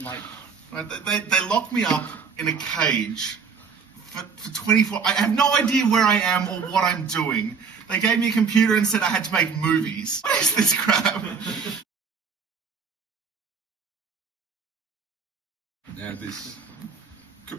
Like, they locked me up in a cage for 24. I have no idea where I am or what I'm doing. They gave me a computer and said I had to make movies. What is this crap? Now, this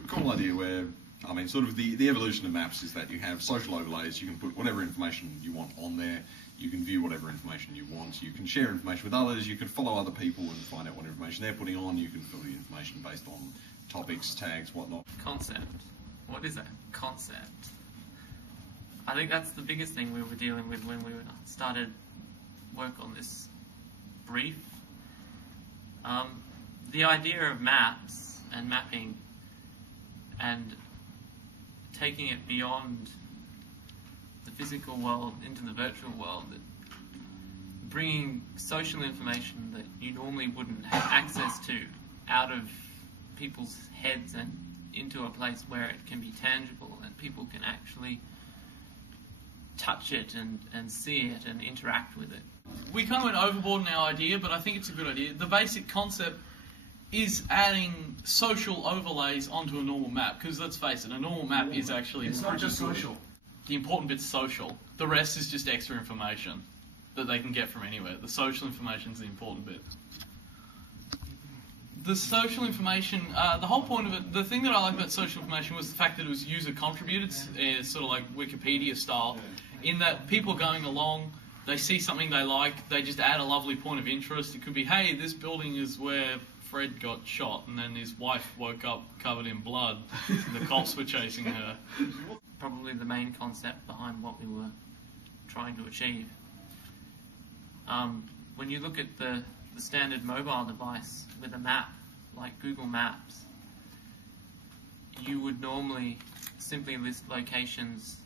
cool idea where, I mean, sort of the evolution of maps is that you have social overlays. You can put whatever information you want on there. You can view whatever information you want. You can share information with others. You can follow other people and find out what information they're putting on. You can filter information based on topics, tags, whatnot. Concept. What is that? Concept. I think that's the biggest thing we were dealing with when we started work on this brief. The idea of maps and mapping and taking it beyond the physical world into the virtual world, bringing social information that you normally wouldn't have access to out of people's heads and into a place where it can be tangible and people can actually touch it and see it and interact with it. we kind of went overboard in our idea, but I think it's a good idea. The basic concept is adding social overlays onto a normal map, because let's face it, a normal map is actually... It's not just social. The important bit's social. The rest is just extra information that they can get from anywhere. The social information is the important bit. The social information, the whole point of it, the thing that I like about social information was the fact that it was user contributed, sort of like Wikipedia style, in that people going along, they see something they like, they just add a lovely point of interest. It could be, hey, this building is where Fred got shot, and then his wife woke up covered in blood, and the cops were chasing her. Probably the main concept behind what we were trying to achieve. When you look at the standard mobile device with a map, like Google Maps, you would normally simply list locations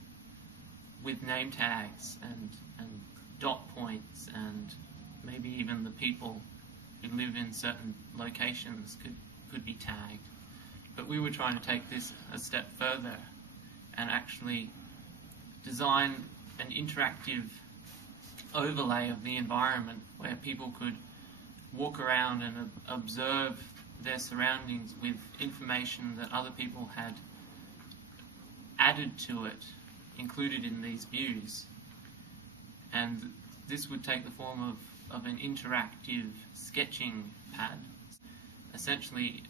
with name tags and dot points, and maybe even the people who live in certain locations could be tagged. But we were trying to take this a step further and actually design an interactive overlay of the environment where people could walk around and observe their surroundings with information that other people had added to it, included in these views. And this would take the form of an interactive sketching pad, essentially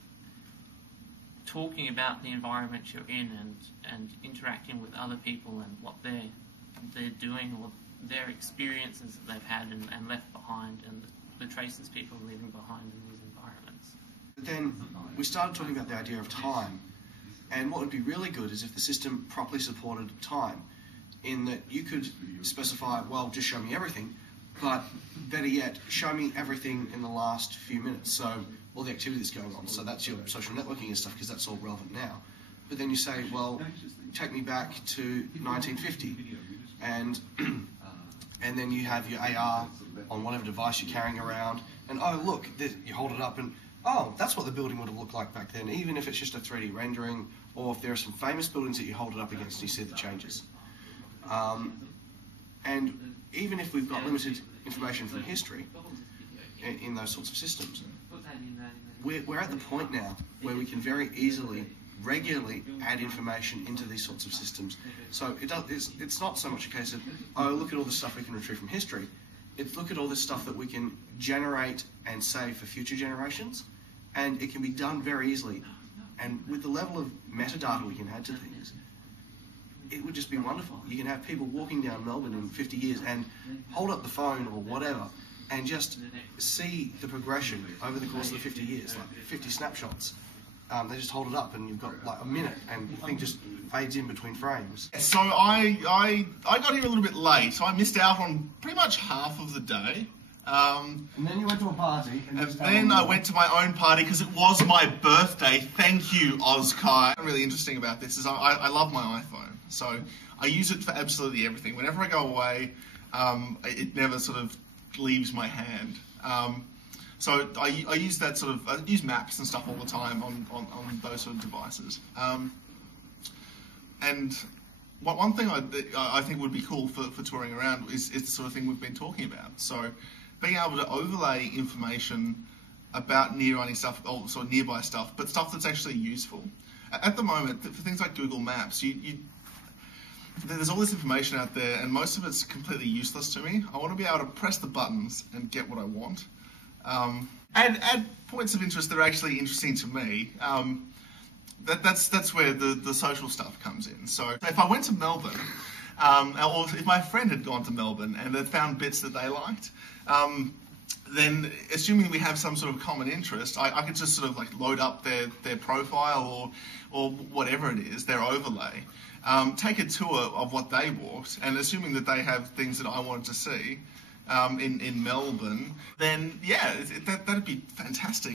talking about the environment you're in and interacting with other people and what they're doing, or their experiences that they've had and left behind, and the traces people are leaving behind in these environments. But then we started talking about the idea of time, and what would be really good is if the system properly supported time, in that you could specify, well, just show me everything, but better yet, show me everything in the last few minutes, so all the activity that's going on, so that's your social networking and stuff, because that's all relevant now. But then you say, well, take me back to 1950, and then you have your AR on whatever device you're carrying around, and oh look, you hold it up and oh, that's what the building would have looked like back then, even if it's just a 3D rendering, or if there are some famous buildings that you hold it up against and you see the changes. And even if we've got limited information from history in those sorts of systems, we're at the point now where we can very easily, regularly add information into these sorts of systems. So it's not so much a case of, oh, look at all the stuff we can retrieve from history. It's look at all this stuff that we can generate and save for future generations, and it can be done very easily. And with the level of metadata we can add to things, it would just be wonderful. You can have people walking down Melbourne in 50 years and hold up the phone or whatever and just see the progression over the course of the 50 years, like 50 snapshots. They just hold it up and you've got like a minute and the thing just fades in between frames. So I got here a little bit late, so I missed out on pretty much half of the day. And then you went to a party. And then I went to my own party because it was my birthday. Thank you, OZCHI. What's really interesting about this is I love my iPhone. So I use it for absolutely everything. Whenever I go away, it never sort of leaves my hand. So I use that sort of, I use maps and stuff all the time on those sort of devices. And one thing I think would be cool for touring around is the sort of thing we've been talking about. So being able to overlay information about near-running stuff, or sort of nearby stuff, but stuff that's actually useful. At the moment, for things like Google Maps, there's all this information out there, and most of it's completely useless to me. I want to be able to press the buttons and get what I want. And add points of interest that are actually interesting to me. That's where the social stuff comes in. So if I went to Melbourne, or if my friend had gone to Melbourne and had found bits that they liked, then assuming we have some sort of common interest, I could just sort of like load up their profile or whatever it is, their overlay, take a tour of what they walked, and assuming that they have things that I wanted to see in Melbourne, then yeah, that'd be fantastic.